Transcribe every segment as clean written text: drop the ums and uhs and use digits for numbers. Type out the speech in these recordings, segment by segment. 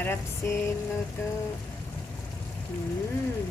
Sarap siluto. Mm.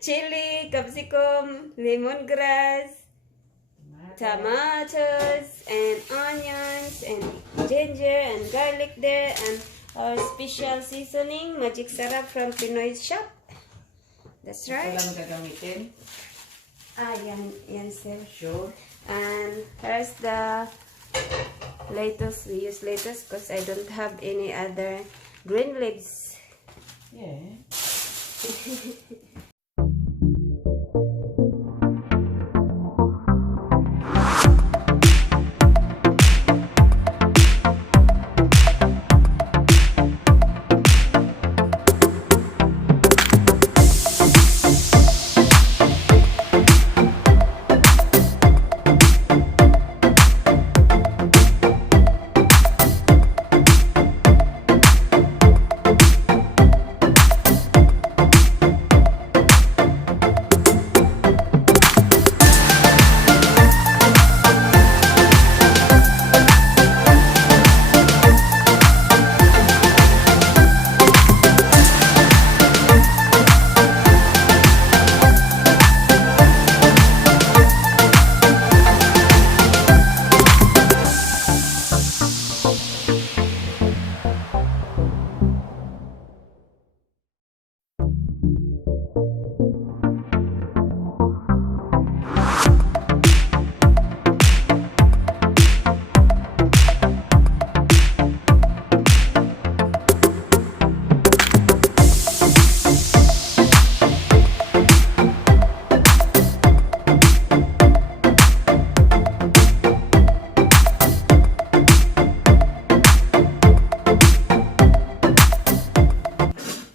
Chili, capsicum, lemongrass, tomatoes, and onions, and ginger, and garlic there, and our special seasoning, Magic Sarap from Pinoy Shop. That's right. Ito lang gagamitin. Yan sir. Sure. And here's the lettuce. We use lettuce because I don't have any other green leaves. Yeah.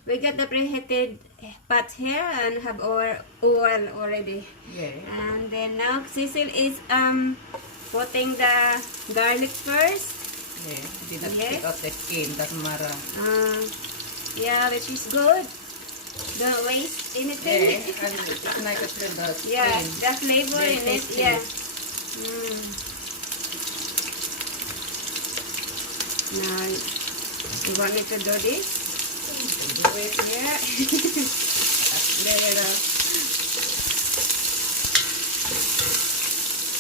We got the preheated pot here and have our oil already. Yeah. And then now Cecil is putting the garlic first. Yeah. Did not Yes. take out the skin. Doesn't matter. Yeah, which is good. Don't waste anything. Yeah. And it's nice to feel the skin. Yeah, the flavor Very in it. tasty. Yeah. Now, you want me to do this? Do it. Yeah. Later.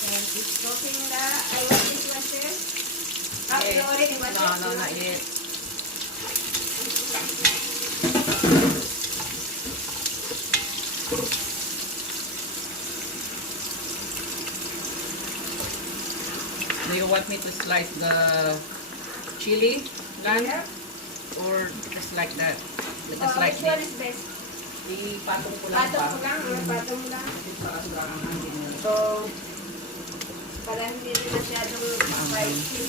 And it's cooking the, I want this one sir. Oh, you already watched it? No, not yet. Do you want me to slice the chili, Lan? Yeah. Or just like that? Just Oh, like which one this. is best? Ipatong ko lang Patong ko lang, patong mo lang. Para sobrang hangin. So, para hindi rin masyadong spicy.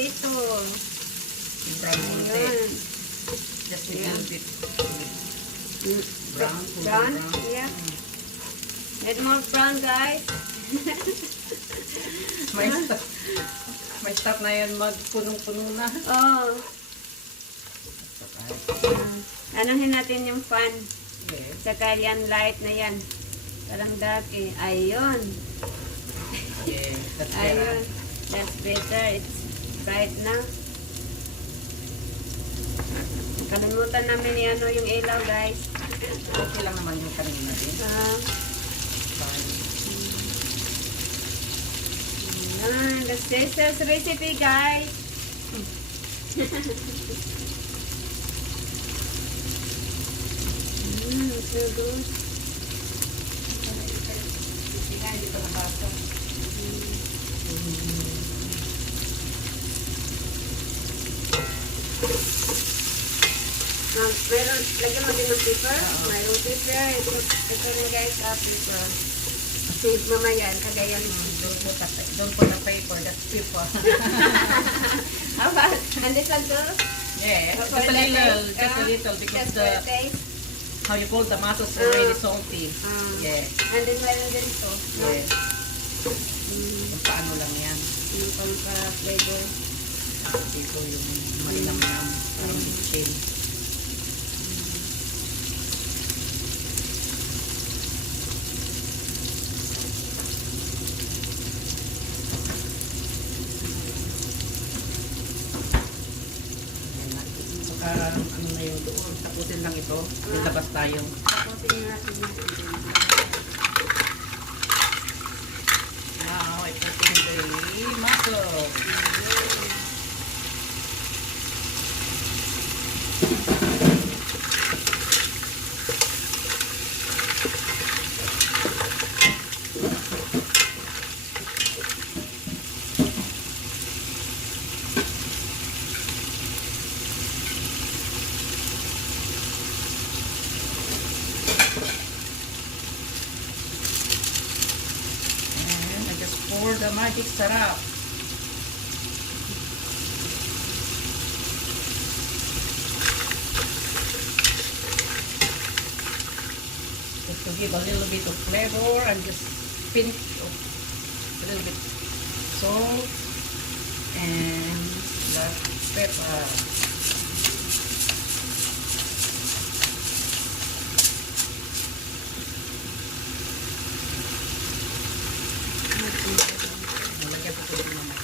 potato. Brown konti. Ayan. Just a Yeah. little bit. Brown? Brown. Yeah. Let more brown, guys. May stop na yan magpunong-puno na. Oh. Anuhin natin yung fan. Yes. Saka yan, light na yan. Parang dark eh. Ayun. Yes, that's Ayun. better. That's better. It's bright na. Kalimutan namin yung ilaw, guys. Okay lang naman yung kanina din. Fine. The sister's recipe, guys. So good. Hindi pa nabasa. Meron, lagyan mo din ng pepper. Mayroong pepper. Ito rin, guys, pepper. Save mamaya, kagayan mo. Don't put the paper, that's paper. How about, and this one too? Yeah, For just a the little, taste, just a little because just for the the taste. how you call the mussels already salty. Yeah. And then mayroon din ito. No? Yeah. Kung paano lang yan. Yung pang-flavor. Dito yung malinam-nam. Parang chill. Saka ano na yung doon. Tapusin lang ito. Ilabas tayo. Tapusin natin natin. Now, I put in the mussel. And I just pour the magic syrup. Just to give a little bit of flavor and just pinch of a little bit salt and black pepper. Nalagyan ko ito naman.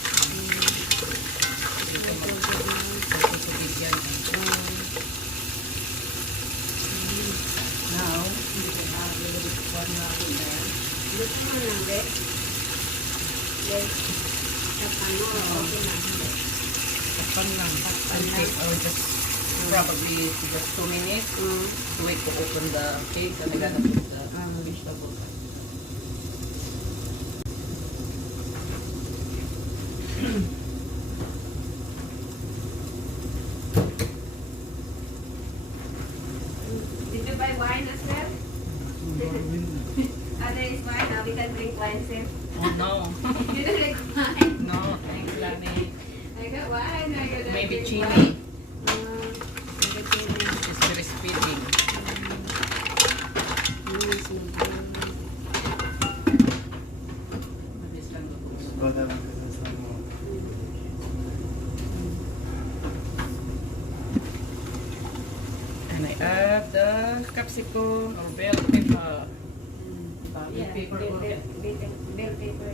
Dito magsusubig yan. Now, hindi ko na a little bit one natin na yan. Luto mo lang, guys. Guys, tapano, okay na. Takpan lang. Takpan I'll lang. take just probably just 2 minutes to wait to open the cake and I'm gonna put the vegetable. Did you buy wine as well? There is wine. Now we can drink wine, sir. Oh no. You don't like wine? No, thanks Lanih. I got wine. I got Maybe drink chili. wine. Maybe chili. It's very speeding. Mabilis lang luto. And I add the capsicum or bell pepper. Yeah, Pepper bell or pepper.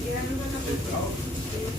Yeah, I'm gonna put it.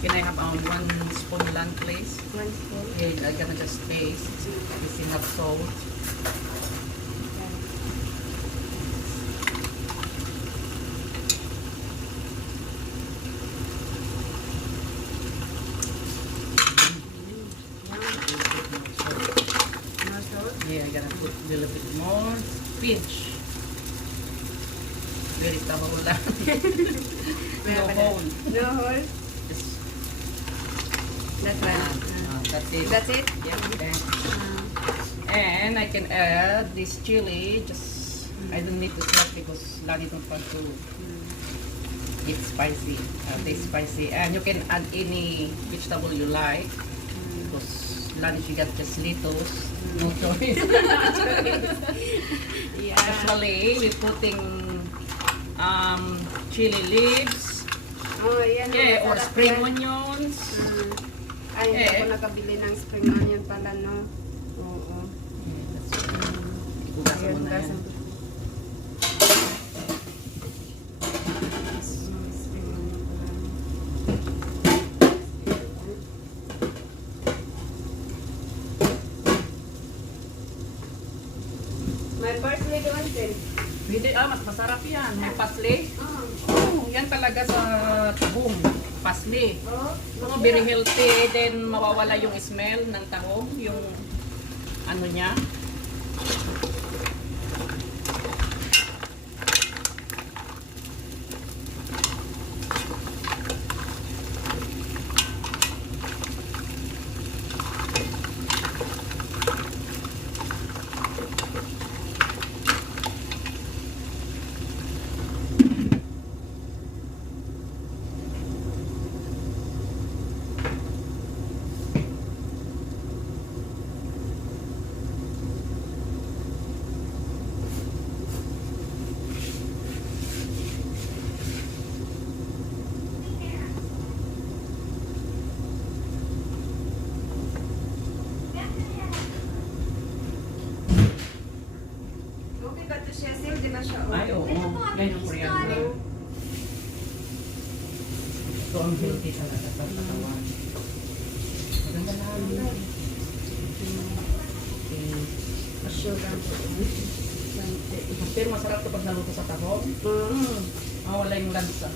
Can I have 1 spoon land, please? 1 spoon. Yeah, I'm gonna just taste. Is enough salt. More salt. Yeah, I'm gonna put a little bit more. Pinch. Where is the hole lang? No hole. No hole. Just, That's right. that's it. That's it? Yeah, then. And I can add this chili. Just I don't need to slap because Lanih don't want to eat spicy. Taste spicy. And you can add any vegetable you like because Lanih she got just lettuce. No choice. Yeah. Actually, we're putting chili leaves. Oh, yan. Yeah, or Masarap spring yan. onions. Ay, hindi Eh. ako nakabili ng spring onion pala, no? Oo. Ibugasan mo Ayun, na yan. gasan ko. Spring onion pala. May parsley doon din. Pwede, mas masarap yan. May pasli. Oh. Oh, yan talaga sa tahong. Pasli. Oh. Very healthy. Then mawawala yung smell ng tahong. Yung ano niya. Okay ba ito siya? Sim, di na siya. Ay, oo. Yan yung coriander. Ito ang healthy talaga sa katawan. Maganda na lang. Sugar. Pero masarap ito pag naluto sa tahong. Mawala yung lansa.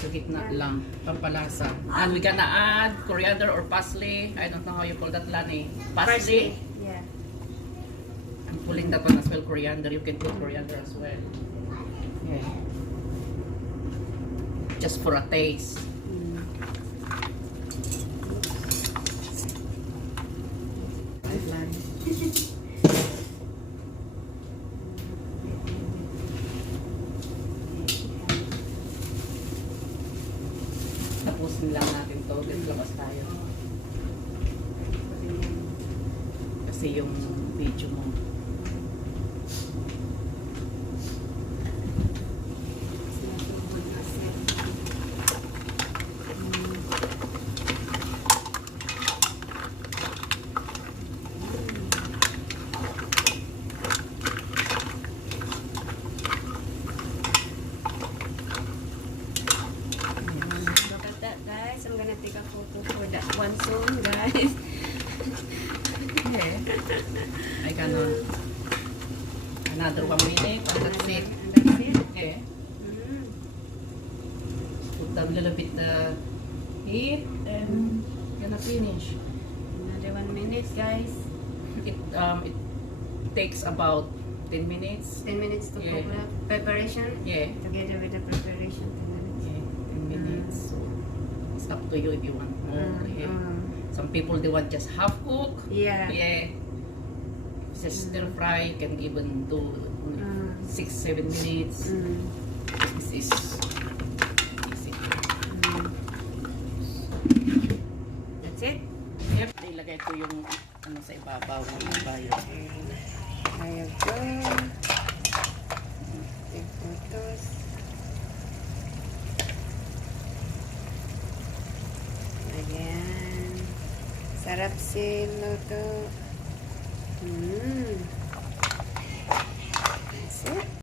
Sa gitna lang, pampalasa. And we gonna add coriander or parsley. I don't know how you call that, Lanih. Parsley. Yeah. I'm pulling that one as well, coriander. You can put coriander as well. Yeah. Just for a taste. Tapusin lang natin to. Then labas tayo. Kasi yung video mo. Look at that, guys. I'm gonna take a photo for that one soon, guys. Yeah. I gonna another 1 minute and that's it. And that's it. Yeah. Mm. Put a little bit the heat and gonna finish. Another 1 minute, guys. It takes about 10 minutes. 10 minutes to Yeah. cook the preparation. Yeah. Together with the preparation, 10 minutes. Yeah, 10 minutes. So it's up to you if you want more. Yeah. Some people they want just half cook. Yeah. Yeah. Just stir fry, can even do 6-7 minutes. This is easy. That's it. Yep, ilagay ko yung ano sa ibabaw ng bayo. There you go. Take photos. Ayan. Sarap si Loto. That's it.